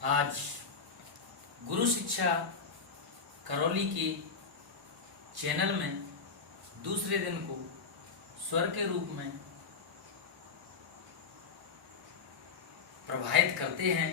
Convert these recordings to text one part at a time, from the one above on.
आज गुरु शिक्षा करौली के चैनल में दूसरे दिन को स्वर के रूप में प्रभावित करते हैं।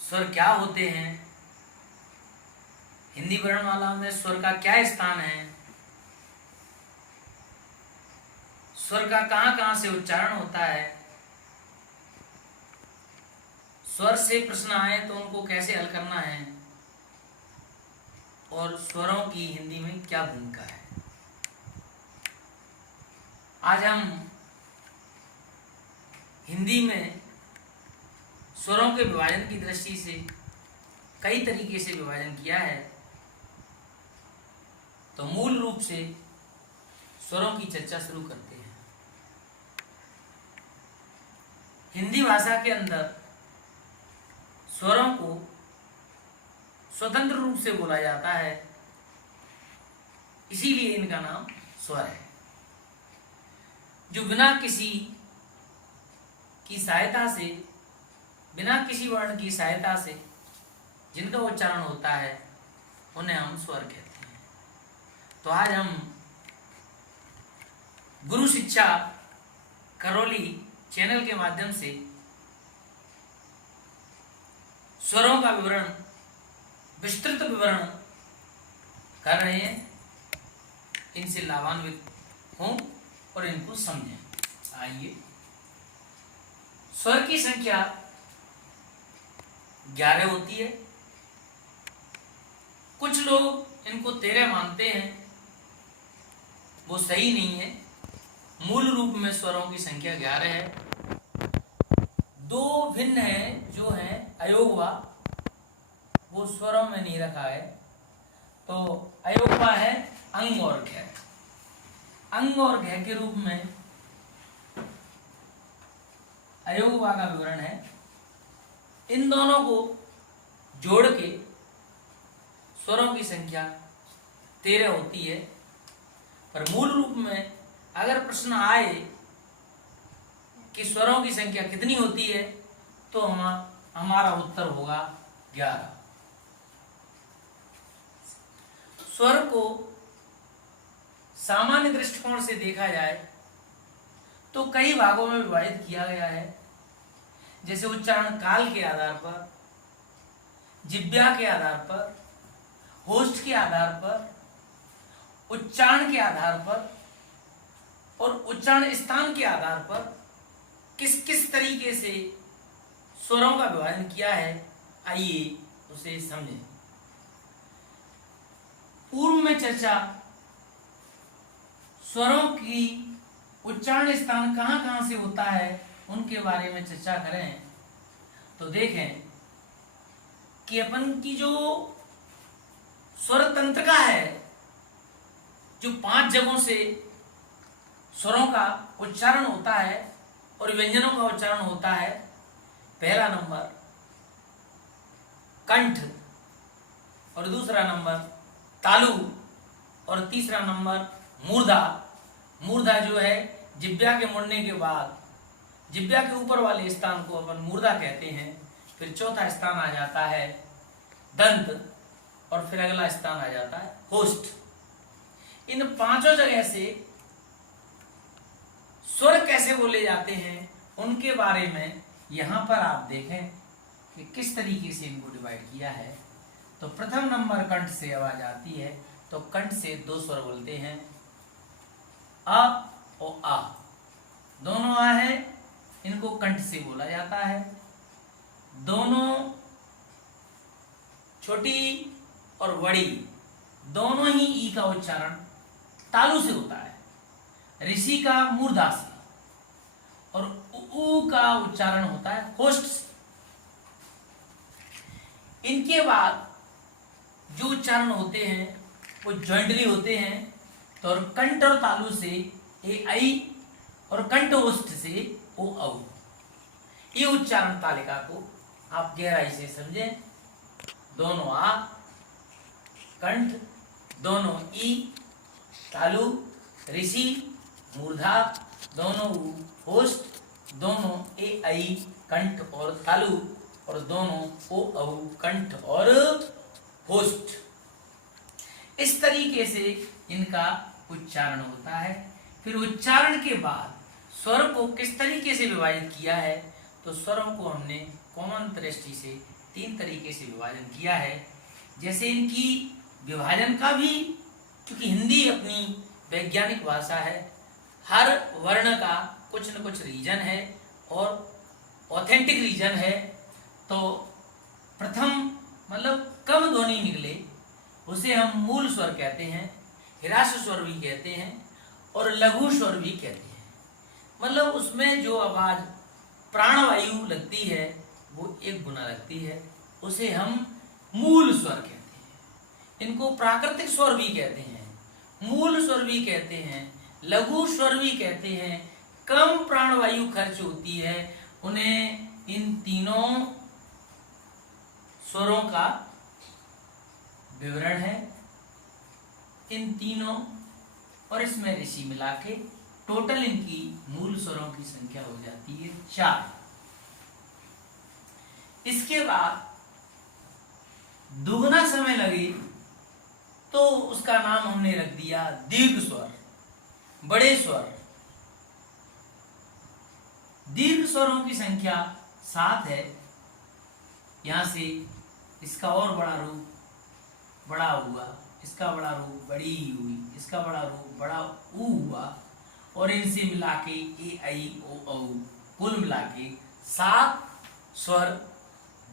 स्वर क्या होते हैं, हिंदी वर्णमाला में स्वर का क्या स्थान है, स्वर का कहां कहां से उच्चारण होता है, स्वर से प्रश्न आए तो उनको कैसे हल करना है और स्वरों की हिंदी में क्या भूमिका है। आज हम हिंदी में स्वरों के विभाजन की दृष्टि से कई तरीके से विभाजन किया है। तो मूल रूप से स्वरों की चर्चा शुरू करते हैं। हिंदी भाषा के अंदर स्वरों को स्वतंत्र रूप से बोला जाता है, इसीलिए इनका नाम स्वर है। जो बिना किसी की सहायता से, बिना किसी वर्ण की सहायता से जिनका उच्चारण होता है उन्हें हम स्वर कहते हैं। तो आज हम गुरु शिक्षा करौली चैनल के माध्यम से स्वरों का विवरण, विस्तृत विवरण कर रहे हैं। इनसे लाभान्वित हों और इनको समझें। आइए, स्वर की संख्या 11 होती है। कुछ लोग इनको 13 मानते हैं, वो सही नहीं है। मूल रूप में स्वरों की संख्या 11 है। दो भिन्न है जो है अयोगवा, वो स्वरों में नहीं रखा है। तो अयोगवा है अंग और घ। अंग और घ के रूप में अयोगवा का विवरण है। इन दोनों को जोड़ के स्वरों की संख्या 13 होती है। पर मूल रूप में अगर प्रश्न आए कि स्वरों की संख्या कितनी होती है तो हमारा उत्तर होगा 11। स्वर को सामान्य दृष्टिकोण से देखा जाए तो कई भागों में विभाजित किया गया है। जैसे उच्चारण काल के आधार पर, जिह्वा के आधार पर, होस्ट के आधार पर, उच्चारण के आधार पर और उच्चारण स्थान के आधार पर किस किस तरीके से स्वरों का विभाजन किया है, आइए उसे समझें। पूर्व में चर्चा स्वरों की उच्चारण स्थान कहां कहां से होता है उनके बारे में चर्चा करें तो देखें कि अपन की जो स्वर तंत्रिका है, जो 5 जगहों से स्वरों का उच्चारण होता है और व्यंजनों का उच्चारण होता है। पहला नंबर कंठ और दूसरा नंबर तालु और तीसरा नंबर मूर्धा। मूर्धा जो है जिह्वा के मुड़ने के बाद जिह्वा के ऊपर वाले स्थान को अपन मूर्धा कहते हैं। फिर चौथा स्थान आ जाता है दंत और फिर अगला स्थान आ जाता है होस्ट। इन 5 जगह से स्वर कैसे बोले जाते हैं उनके बारे में यहां पर आप देखें कि किस तरीके से इनको डिवाइड किया है। तो प्रथम नंबर कंठ से आवाज आती है तो कंठ से 2 स्वर बोलते हैं, अ और आ। दोनों आ है, इनको कंठ से बोला जाता है। दोनों छोटी और बड़ी दोनों ही ई का उच्चारण तालु से होता है। ऋषि का मूर्धा से और ऊ का उच्चारण होता है होस्ट से। इनके बाद जो उच्चारण होते हैं वो जॉइंटली होते हैं। तो और कंठ और तालु से ए आई और कंठ होस्ट से ओ औ। ये उच्चारण तालिका को आप गहराई से समझें। दोनों आ कंठ, दोनों ई तालु, ऋषि मूर्धा, दोनों होस्ट, दोनों ए आई कंठ और तालु और दोनों ओ औ कंठ और होस्ट। इस तरीके से इनका उच्चारण होता है। फिर उच्चारण के बाद स्वर को किस तरीके से विभाजित किया है, तो स्वरों को हमने कॉमन दृष्टि से 3 तरीके से विभाजन किया है। जैसे इनकी विभाजन का भी, क्योंकि हिंदी अपनी वैज्ञानिक भाषा है, हर वर्ण का कुछ न कुछ रीजन है और ऑथेंटिक रीजन है। तो प्रथम मतलब कम ध्वनि निकले उसे हम मूल स्वर कहते हैं, ह्रास स्वर भी कहते हैं और लघु स्वर भी कहते हैं। मतलब उसमें जो आवाज प्राणवायु लगती है वो 1 गुना लगती है, उसे हम मूल स्वर कहते हैं। इनको प्राकृतिक स्वर भी कहते हैं, मूल स्वर भी कहते हैं, लघु स्वर भी कहते हैं। कम प्राणवायु खर्च होती है उन्हें इन तीनों स्वरों का विवरण है, इन तीनों और इसमें ऋषि मिला के टोटल इनकी मूल स्वरों की संख्या हो जाती है 4। इसके बाद दुगना समय लगे तो उसका नाम हमने रख दिया दीर्घ स्वर, बड़े स्वर। दीर्घ स्वरों की संख्या 7 है। यहां से इसका और बड़ा रूप बड़ा हुआ, इसका बड़ा रूप बड़ी हुई, इसका बड़ा रूप बड़ा ऊ हुआ और इनसे मिला के ए आई ओ औ कुल मिला के 7 स्वर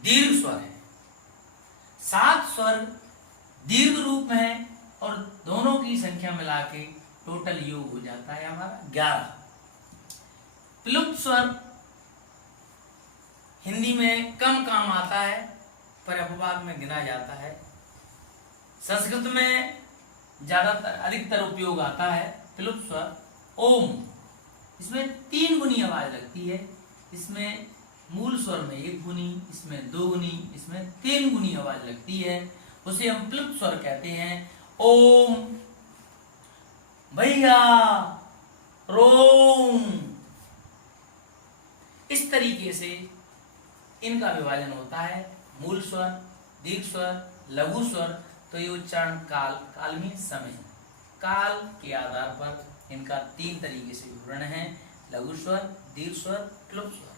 दीर्घ स्वर है। 7 स्वर दीर्घ रूप में है और दोनों की संख्या मिला के टोटल योग हो जाता है हमारा 11। प्लुप्त स्वर हिंदी में कम काम आता है पर अपवाद में गिना जाता है। संस्कृत में ज्यादातर अधिकतर उपयोग आता है प्लुप्त स्वर। ओम, इसमें 3 गुनी आवाज लगती है। इसमें मूल स्वर में 1 गुनी, इसमें 2 गुनी, इसमें 3 गुनी आवाज लगती है, उसे हम प्लुप्त स्वर कहते हैं। ओम, भैया, रोम, इस तरीके से इनका विभाजन होता है। मूल स्वर, दीर्घ स्वर, लघु स्वर। तो ये उच्चारण काल में समय, काल के आधार पर इनका 3 तरीके से विवरण है, लघु स्वर, दीर्घ स्वर, प्लुप्त स्वर।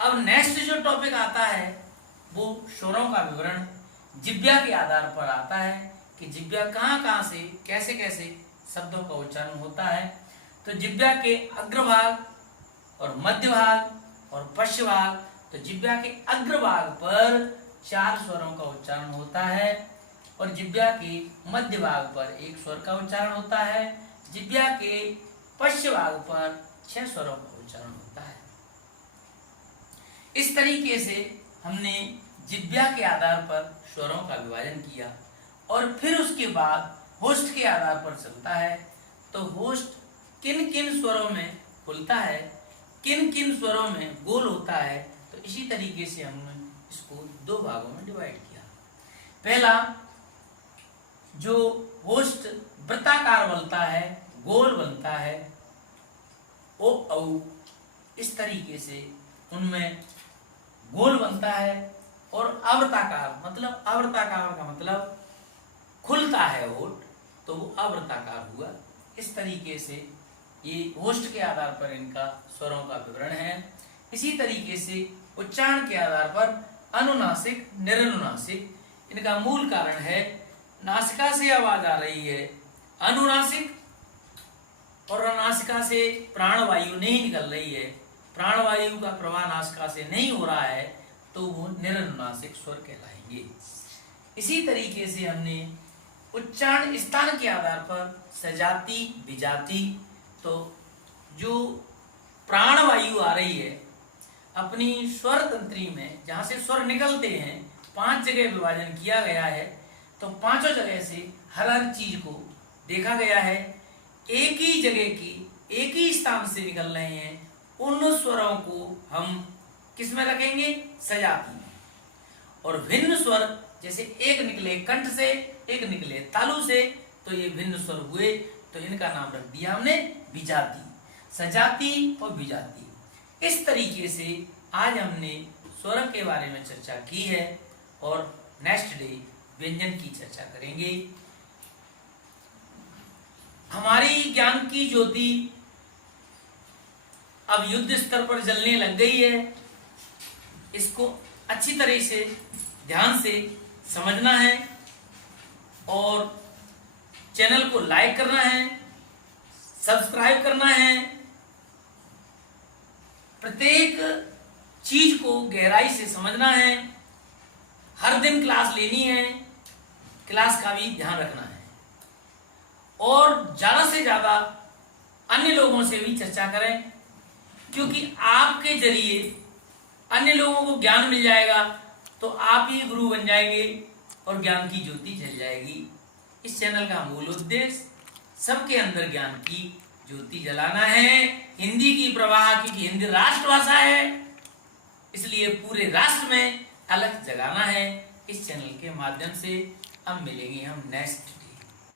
अब नेक्स्ट जो टॉपिक आता है वो स्वरों का विवरण जिह्वा के आधार पर आता है कि जिह्वा कहाँ से कैसे कैसे शब्दों का उच्चारण होता है। तो जिह्वा के अग्रभाग और मध्य भाग और पश्च भाग। तो जिह्वा के अग्रभाग पर 4 स्वरों का उच्चारण होता है और जिह्वा के मध्य भाग पर 1 स्वर का उच्चारण होता है। जिह्वा के पश्च भाग पर 6 स्वरों का उच्चारण होता है। इस तरीके से हमने जिह्वा के आधार पर स्वरों का विभाजन किया और फिर उसके बाद होस्ट के आधार पर चलता है। तो होस्ट किन किन स्वरों में खुलता है, किन किन स्वरों में गोल होता है, तो इसी तरीके से हमने इसको 2 भागों में डिवाइड किया। पहला, जो होस्ट वृत्ताकार बनता है, गोल बनता है, ओ औ, इस तरीके से उनमें गोल बनता है। और अवृत्ताकार, मतलब अवृत्ताकार का मतलब खुलता है होठ, तो वो अवृत्ताकार हुआ। इस तरीके से ये होस्ट के आधार पर इनका स्वरों का विवरण है। इसी तरीके से उच्चारण के आधार पर अनुनासिक, निरनुनासिक, इनका मूल कारण है नासिका से आवाज आ रही है अनुनासिक और नासिका से प्राणवायु नहीं निकल रही है, प्राणवायु का प्रवाह नासिका से नहीं हो रहा है, तो वो निरनुनासिक स्वर कहलाएंगे। इसी तरीके से हमने उच्चारण स्थान के आधार पर सजाति, विजाति, तो जो प्राणवायु आ रही है अपनी स्वर तंत्री में, जहां से स्वर निकलते हैं 5 जगह विभाजन किया गया है। तो 5 जगह से हर चीज को देखा गया है, एक ही जगह की एक ही स्थान से निकल रहे हैं, उन स्वरों को हम किस में रखेंगे, सजाति में। और भिन्न स्वर जैसे एक निकले कंठ से, एक निकले तालु से, तो ये भिन्न स्वर हुए, तो इनका नाम रख दिया हमने विजाति, सजाति और विजाति। इस तरीके से आज हमने स्वरक के बारे में चर्चा की है और नेक्स्ट डे व्यंजन की चर्चा करेंगे। हमारी ज्ञान की ज्योति अब युद्ध स्तर पर जलने लग गई है। इसको अच्छी तरह से ध्यान से समझना है और चैनल को लाइक करना है, सब्सक्राइब करना है, प्रत्येक चीज को गहराई से समझना है, हर दिन क्लास लेनी है, क्लास का भी ध्यान रखना है और ज्यादा से ज्यादा अन्य लोगों से भी चर्चा करें, क्योंकि आपके जरिए अन्य लोगों को ज्ञान मिल जाएगा तो आप ही गुरु बन जाएंगे और ज्ञान की ज्योति जल जाएगी। इस चैनल का मूल उद्देश्य सबके अंदर ज्ञान की ज्योति जलाना है। हिंदी की प्रवाह, क्योंकि हिंदी राष्ट्रभाषा है, इसलिए पूरे राष्ट्र में अलग जगाना है। इस चैनल के माध्यम से अब मिलेंगे हम नेक्स्ट